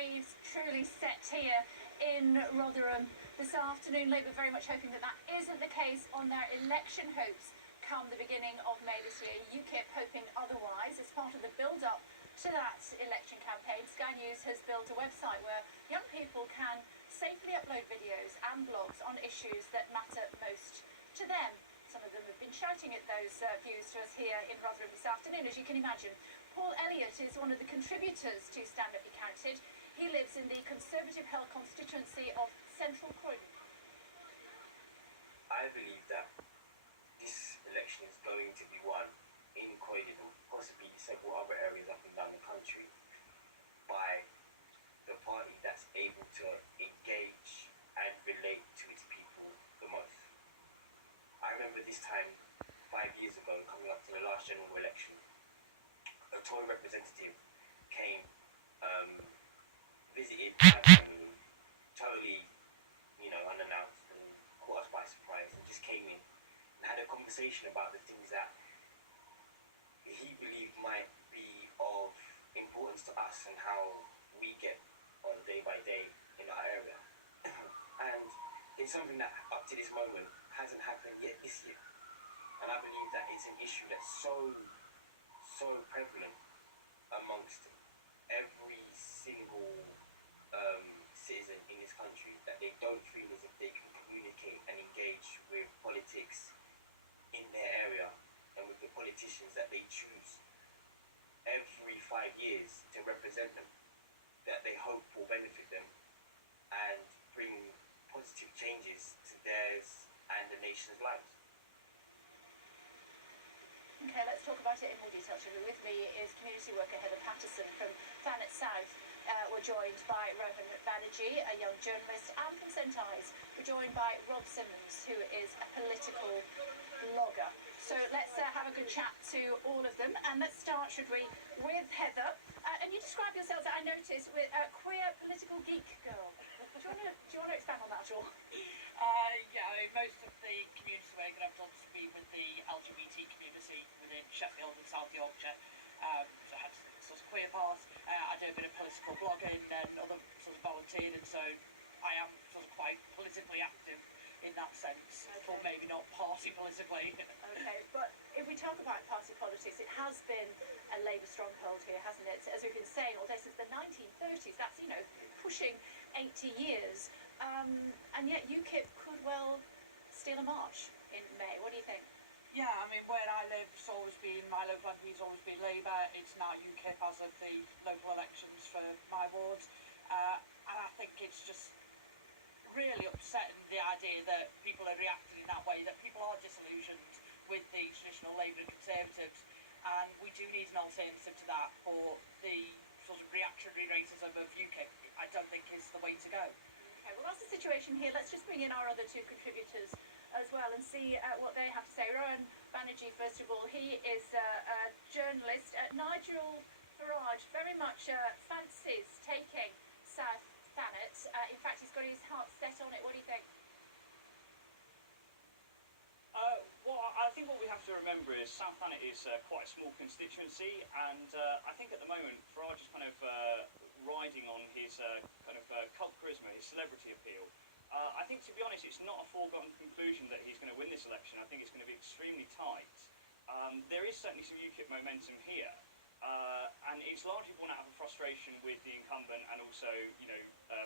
very truly set here in Rotherham this afternoon. Labour very much hoping that that isn't the case on their election hopes come the beginning of May this year. UKIP hoping otherwise. As part of the build-up to that election campaign, Sky News has built a website where young people can safely upload videos and blogs on issues that matter most to them. Some of them have been shouting at those views to us here in Rotherham this afternoon, as you can imagine. Paul Elliott is one of the contributors to Stand Up Be Counted. He lives in the Conservative-held constituency of Central Croydon. I believe that this election is going to be won in Croydon and possibly several other areas up and down the country by the party that's able to engage and relate to its people the most. I remember this time 5 years ago, coming up to the last general election, a Tory representative came, visited my family, totally, unannounced, and caught us by surprise, and just came in and had a conversation about the things that he believed might be of importance to us and how we get on day by day in our area. And it's something that up to this moment hasn't happened yet this year. And I believe that it's an issue that's so prevalent amongst every single citizen in this country that they don't feel as if they can communicate and engage with politics in their area and with the politicians that they choose every 5 years to represent them, that they hope will benefit them and bring positive changes to theirs and the nation's lives. Okay, let's talk about it in more detail. With me is community worker Heather Patterson from Thanet South. We're joined by Rohan Banerjee, a young journalist, and from St Ives, we're joined by Rob Simmons, who is a political blogger. So let's have a good chat to all of them, and let's start, should we, with Heather. And you describe yourselves, I noticed, with a queer political geek girl. Do you want to expand on that at all? Most of the community work that I've done has been with the LGBT community within Sheffield and South Yorkshire. So I had sort of queer part. I do a bit of political blogging and other sort of volunteering, so I am sort of quite politically active in that sense, but maybe not party politically. Okay, but if we talk about party politics, it has been a Labour stronghold here, hasn't it? As we've been saying all day since the 1930s, that's, pushing 80 years. And yet UKIP could well steal a march in May. What do you think? Yeah, I mean, where I live, it's always been, my local MP's always been Labour. It's now UKIP as of the local elections for my ward. And I think it's just really upsetting, the idea that people are reacting in that way, that people are disillusioned with the traditional Labour and Conservatives, and we do need an alternative to that, for the sort of reactionary racism of UKIP, I don't think is the way to go. Okay, well that's the situation here. Let's just bring in our other two contributors as well and see what they have to say. Rohan Banerjee, first of all, he is a journalist. Nigel Farage very much fancies taking South Thanet. In fact, he's got his heart set on it. What do you think? I think what we have to remember is South Thanet is quite a small constituency, and I think at the moment Farage is kind of riding on his cult charisma, his celebrity appeal. I think, to be honest, it's not a foregone conclusion that he's going to win this election. I think it's going to be extremely tight. There is certainly some UKIP momentum here, and it's largely born out of a frustration with the incumbent and also,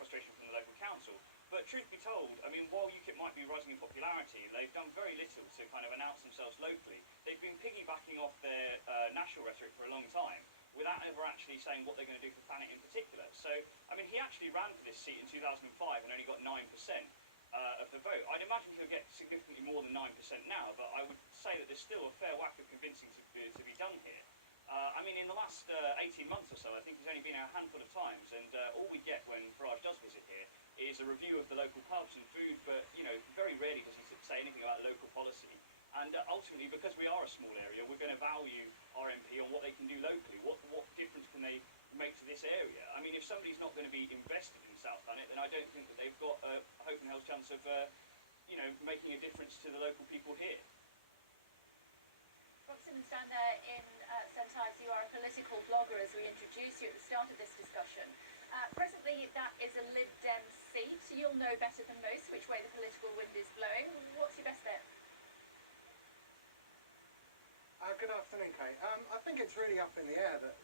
frustration from the local council. But truth be told, I mean, while UKIP might be rising in popularity, they've done very little to kind of announce themselves locally. They've been piggybacking off their national rhetoric for a long time, without ever actually saying what they're going to do for Thanet in particular. So, I mean, he actually ran for this seat in 2005 and only got 9% of the vote. I'd imagine he'll get significantly more than 9% now, but I would say that there's still a fair whack of convincing to be done here. I mean, in the last 18 months or so, I think he's only been here a handful of times, and all we get when Farage does visit here is a review of the local pubs and food, but, very rarely does he say anything about local policy. And ultimately, because we are a small area, we're going to value our MP on what they can do locally. What difference can they make to this area? I mean, if somebody's not going to be invested in South Thanet, then I don't think that they've got a hope and hell's chance of, making a difference to the local people here. Rob Simmons, down there in St Ives, you are a political blogger, as we introduced you at the start of this discussion. Presently that is a Lib Dem seat. You'll know better than most which way the political wind is blowing. What's your best bet? Good afternoon, Kate. I think it's really up in the air that,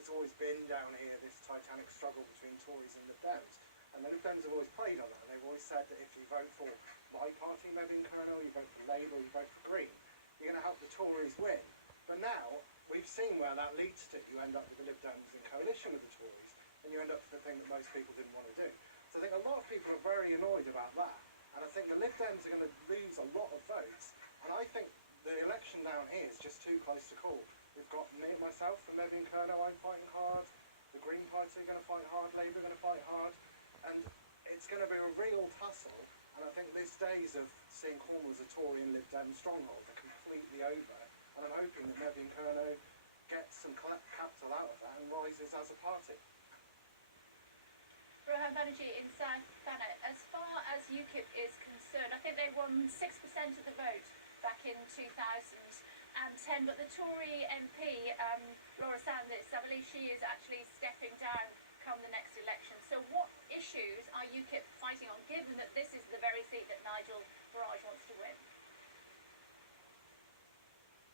it's always been down here, this titanic struggle between Tories and Lib Dems. And the Lib Dems have always played on that. They've always said that if you vote for my party, Mebane Colonel, you vote for Labour, you vote for Green, you're going to help the Tories win. But now, we've seen where that leads to. You end up with the Lib Dems in coalition with the Tories, and you end up with the thing that most people didn't want to do. So I think a lot of people are very annoyed about that. And I think the Lib Dems are going to lose a lot of votes. And I think the election down here is just too close to call. We've got me and myself, the Mebane Colonel, I'm fighting hard. The Green Party are going to fight hard. Labour are going to fight hard. And it's going to be a real tussle. And I think these days of seeing Cornwall as a Tory and Lib Dem stronghold are completely over. And I'm hoping that Mebane Colonel gets some capital out of that and rises as a party. Rohan Banerjee in South Thanet, as far as UKIP is concerned, I think they won 6% of the vote back in 2010, but the Tory MP, Laura Sanders, I believe she is actually stepping down come the next election. So what issues are UKIP fighting on, given that this is the very seat that Nigel Farage wants to win?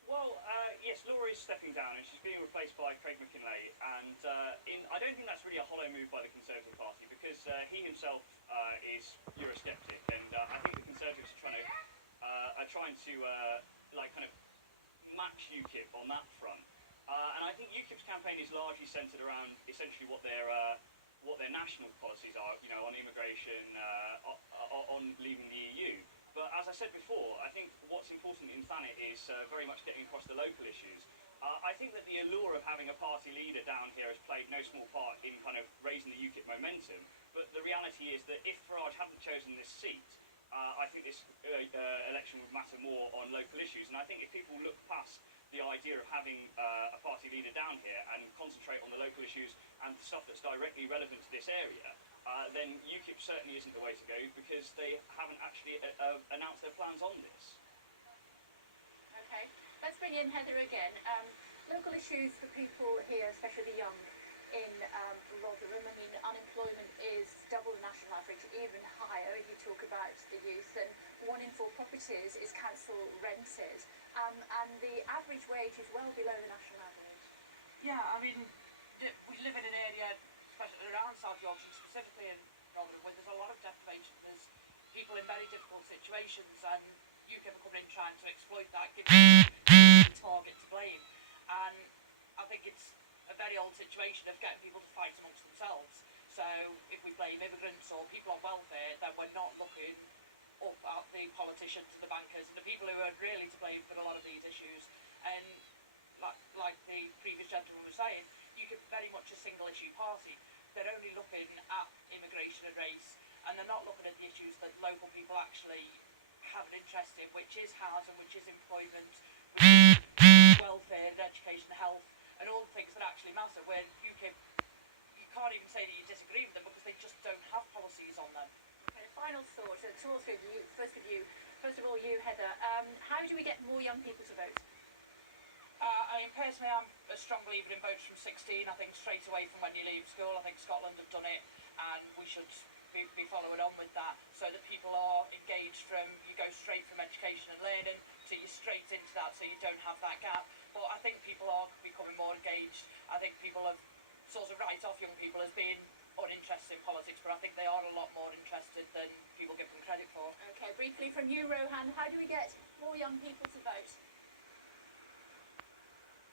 Well, yes, Laura is stepping down and she's being replaced by Craig McKinlay. And I don't think that's really a hollow move by the Conservative Party, because he himself is Eurosceptic, and I think the Conservatives are trying to kind of match UKIP on that front. And I think UKIP's campaign is largely centred around essentially what their national policies are, on immigration, on leaving the EU. But as I said before, I think what's important in Thanet is very much getting across the local issues. I think that the allure of having a party leader down here has played no small part in kind of raising the UKIP momentum. But the reality is that if Farage hadn't chosen this seat, I think this election would matter more on local issues. And I think if people look past the idea of having a party leader down here and concentrate on the local issues and stuff that's directly relevant to this area, then UKIP certainly isn't the way to go, because they haven't actually announced their plans on this. Okay, let's bring in Heather again. Local issues for people here, especially the young, in Rotherham. I mean, unemployment is double the national average, even higher if you talk about the youth, and 1 in 4 properties is council rented, and the average wage is well below the national average. Yeah, I mean, we live in an area, especially around South Yorkshire, specifically in Rotherham, where there's a lot of deprivation. There's people in very difficult situations, and UKIP are coming in trying to exploit that, giving a target to blame. And I think it's a very old situation of getting people to fight amongst themselves. So if we blame immigrants or people on welfare, then we're not looking up at the politicians and the bankers and the people who are really to blame for a lot of these issues. And like the previous gentleman was saying, UKIP is very much a single issue party. They're only looking at immigration and race, and they're not looking at the issues that local people actually have an interest in, which is housing, which is employment, which is welfare and education and health, and all the things that actually matter. Where UKIP, you can't even say that you disagree with them because they just don't have policies on them. Okay, final thought to all three of you. First of all, you, Heather. How do we get more young people to vote? I mean, personally, I'm a strong believer in votes from 16. I think straight away from when you leave school. I think Scotland have done it, and we should be following on with that, so that people are engaged from, you go straight from education and learning to you straight into that, so you don't have that gap. But I think people are becoming more engaged. I think people have sort of write off young people as being uninterested in politics, but I think they are a lot more interested than people give them credit for. Okay, briefly from you, Rohan, how do we get more young people to vote?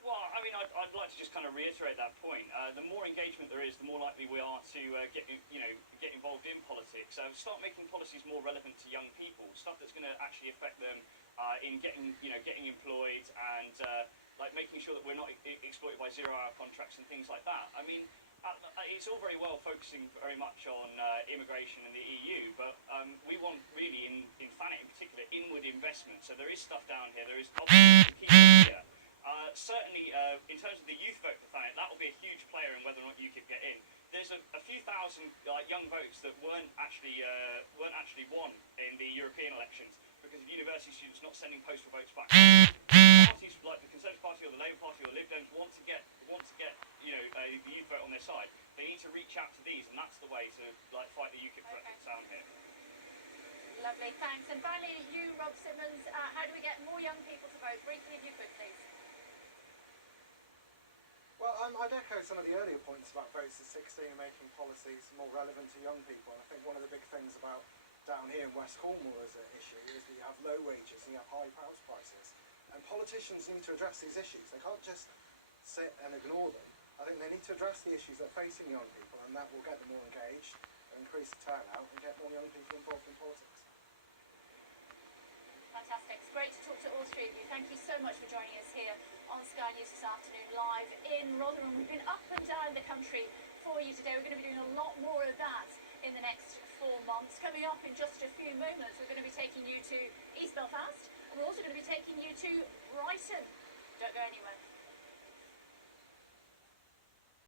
Well, I mean, I'd like to just kind of reiterate that point. The more engagement there is, the more likely we are to get involved in politics. Start making policies more relevant to young people, stuff that's going to actually affect them in getting employed, and making sure that we're not exploited by zero-hour contracts and things like that. I mean, it's all very well focusing very much on immigration and the EU, but we want really, in Thanet in particular, inward investment. So there is stuff down here. There is obviously the key here. Certainly, in terms of the youth vote for Thanet, that will be a huge player in whether or not UKIP get in. There's a few thousand young votes that weren't actually won in the European elections because of university students not sending postal votes back. parties like the Conservative Party or the Labour Party or Lib Dems want to get the youth vote on their side, they need to reach out to these, and that's the way to fight the UKIP threat that's down here. Lovely, thanks. And finally, you, Rob Simmons, how do we get more young people to vote? Briefly, if you could, please. Well, I'd echo some of the earlier points about votes at 16 and making policies more relevant to young people. And I think one of the big things about down here in West Cornwall as an issue is that you have low wages and you have high house prices. And politicians need to address these issues. They can't just sit and ignore them. I think they need to address the issues that are facing young people, and that will get them more engaged, increase the turnout, and get more young people involved in politics. Fantastic. It's great to talk to all three of you. Thank you so much for joining us here on Sky News this afternoon, live in Rotherham. We've been up and down the country for you today. We're going to be doing a lot more of that in the next 4 months. Coming up in just a few moments, we're going to be taking you to East Belfast, and we're also going to be taking you to Brighton. Don't go anywhere.